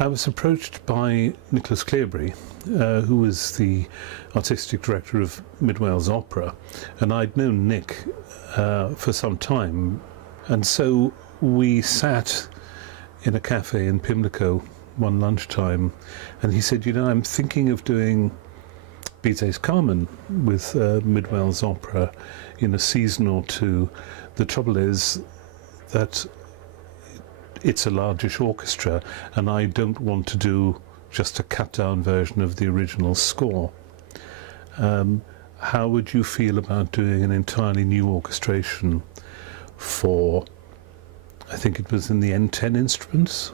I was approached by Nicholas Cleobury, who was the artistic director of MidWales Opera, and I'd known Nick for some time, and so we sat in a cafe in Pimlico one lunchtime, and he said, I'm thinking of doing Bizet's Carmen with MidWales Opera in a season or two. The trouble is that it's a largish orchestra, and I don't want to do just a cut-down version of the original score. How would you feel about doing an entirely new orchestration for, I think it was in the end, 10 instruments?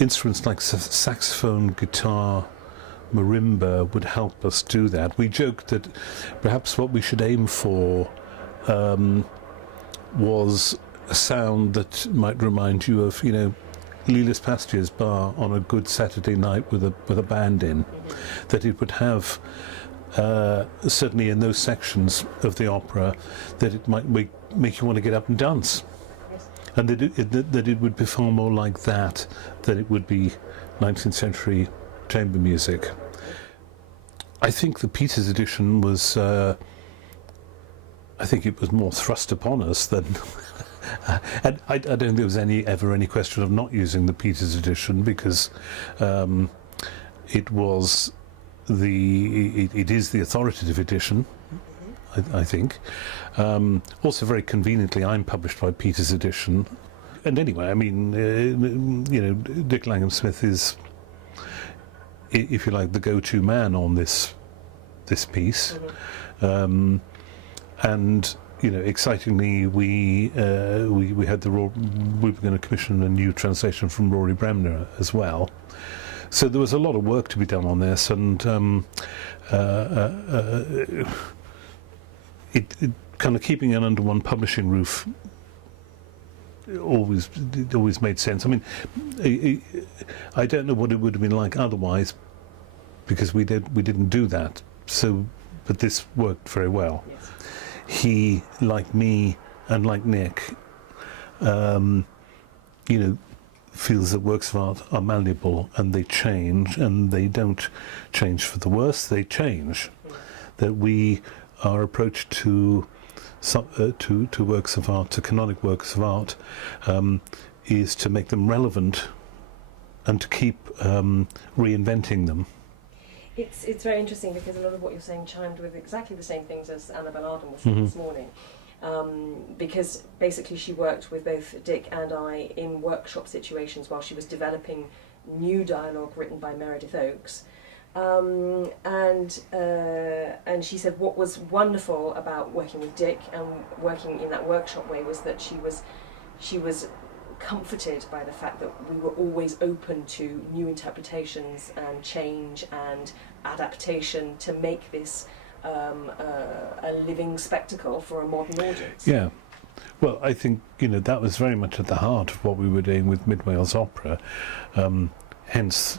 Instruments like saxophone, guitar, marimba would help us do that. We joked that perhaps what we should aim for was a sound that might remind you of, Lelis Pastier's bar on a good Saturday night with a band in. That it would have, certainly in those sections of the opera, that it might make you want to get up and dance. And that it would be far more like that than it would be 19th century chamber music. I think the Peters edition was, I think it was more thrust upon us than, and I don't think there was ever any question of not using the Peters edition, because it is the authoritative edition, I think. Also, very conveniently, I'm published by Peters edition. And anyway, I mean, Dick Langham Smith is, if you like, the go-to man on this piece. And excitingly, we had we were going to commission a new translation from Rory Bremner as well. So there was a lot of work to be done on this, and it kind of keeping it under one publishing roof always made sense. I mean, I don't know what it would have been like otherwise, because we didn't do that. So, but this worked very well. Yes. He, like me and like Nick, feels that works of art are malleable, and they change, and they don't change for the worse. They change. That our approach to works of art, to canonic works of art, is to make them relevant and to keep reinventing them. It's very interesting, because a lot of what you're saying chimed with exactly the same things as Annabelle Arden was saying this morning. Because basically she worked with both Dick and I in workshop situations while she was developing new dialogue written by Meredith Oakes. And she said what was wonderful about working with Dick and working in that workshop way was that she was comforted by the fact that we were always open to new interpretations and change and adaptation to make this a living spectacle for a modern audience. Yeah. Well, I think that was very much at the heart of what we were doing with MidWales Opera. Hence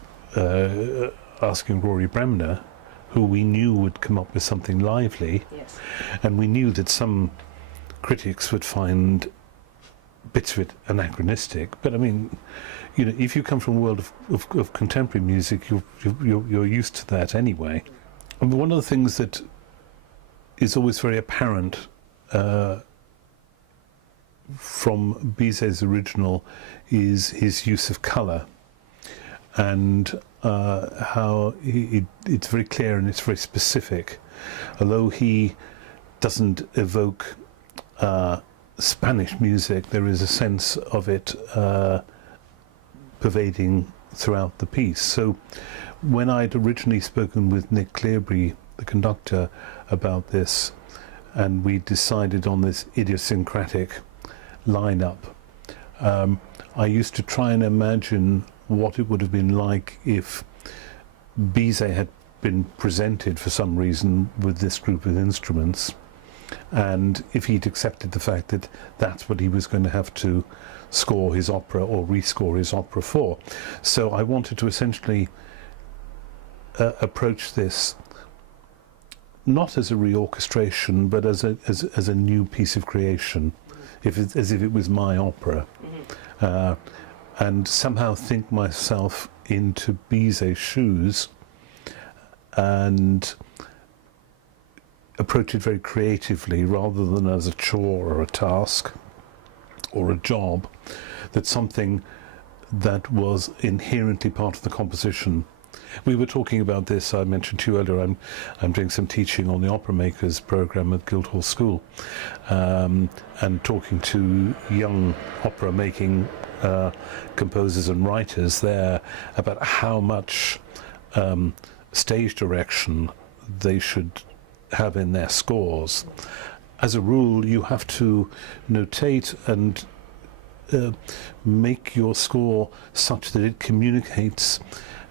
asking Rory Bremner, who we knew would come up with something lively. Yes. And we knew that some critics would find bits of it anachronistic, but I mean, if you come from a world of contemporary music, you're used to that anyway. And one of the things that is always very apparent from Bizet's original is his use of colour, and how it's very clear and it's very specific. Although he doesn't evoke Spanish music, there is a sense of it pervading throughout the piece. So when I'd originally spoken with Nick Cleobury, the conductor, about this, and we decided on this idiosyncratic lineup, I used to try and imagine what it would have been like if Bizet had been presented for some reason with this group of instruments, and if he'd accepted the fact that that's what he was going to have to score his opera or rescore his opera for. So I wanted to essentially approach this not as a reorchestration, but as a new piece of creation, as if it was my opera. and somehow think myself into Bizet's shoes and approach it very creatively rather than as a chore or a task or a job, that's something that was inherently part of the composition. We were talking about this, I mentioned to you earlier, I'm doing some teaching on the Opera Makers programme at Guildhall School, and talking to young opera making composers and writers there about how much stage direction they should have in their scores. As a rule, you have to notate and make your score such that it communicates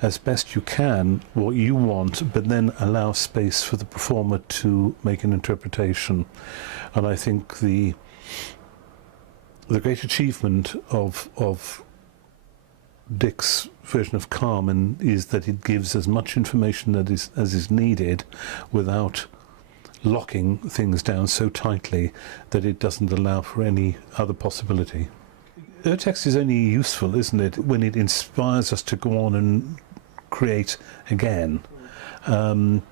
as best you can what you want, but then allow space for the performer to make an interpretation. And I think the great achievement of Dick's version of Carmen is that it gives as much information as is needed without locking things down so tightly that it doesn't allow for any other possibility. Text is only useful, isn't it, when it inspires us to go on and create again. Otherwise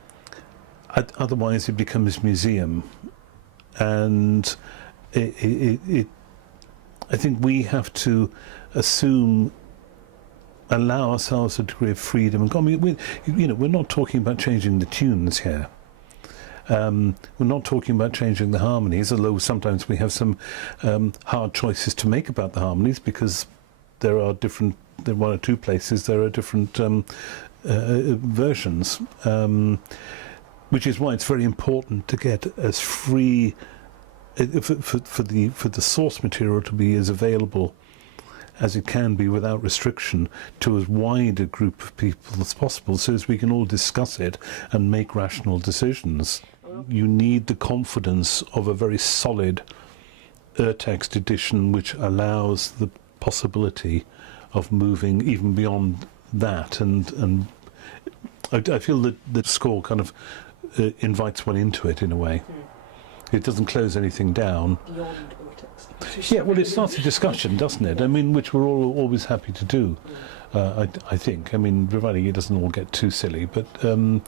it becomes museum, and I think we have to allow ourselves a degree of freedom. I mean, we're not talking about changing the tunes here. We're not talking about changing the harmonies, although sometimes we have some hard choices to make about the harmonies, because there are one or two places there are different versions, which is why it's very important to get as free for the source material to be as available as it can be without restriction to as wide a group of people as possible, so as we can all discuss it and make rational decisions. You need the confidence of a very solid text edition which allows the possibility of moving even beyond that, and I feel that the score kind of invites one into it in a way. It doesn't close anything down. Beyond text. Yeah, well, it starts a discussion, doesn't it? I mean, which we're all always happy to do. I think. I mean, providing it doesn't all get too silly, but a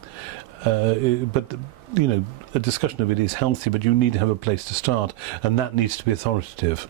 discussion of it is healthy. But you need to have a place to start, and that needs to be authoritative.